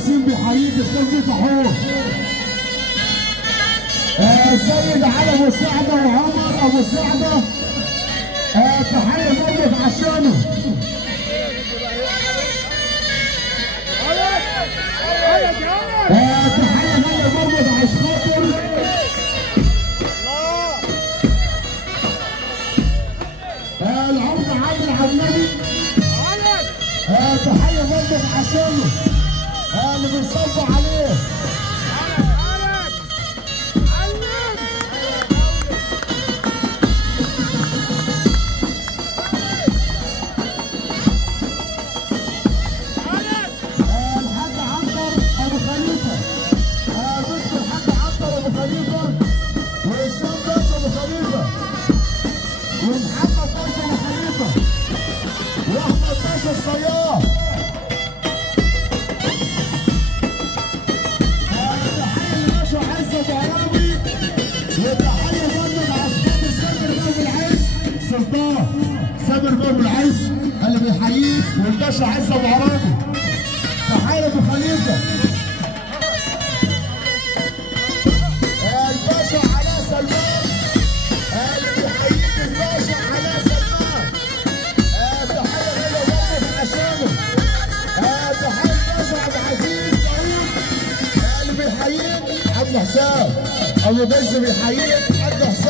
ياسين بيحييك استاذ طحور. السيد علي ابو سعده وعمر ابو سعده تحيه مبروك عشانه. تحيه مبروك عش خاطر العمر عادل عمالي. تحيه مبروك عشانه اللي بنصبوا عليه. الصياد تحيه لباشا عزة بعرابي وتحيه برضه لعسكري سامر باب العز سلطان سامر باب العز اللي بيحييك والباشا عزة بعرابي. تحيه لابو خليفه الباشا علاء سلمان اللي بيحييك الباشا علاء سلمان. تحيه الباشا عبد العزيز اللي بيحييك عبد الحسام ابو بز بيحييك عبد الحسام.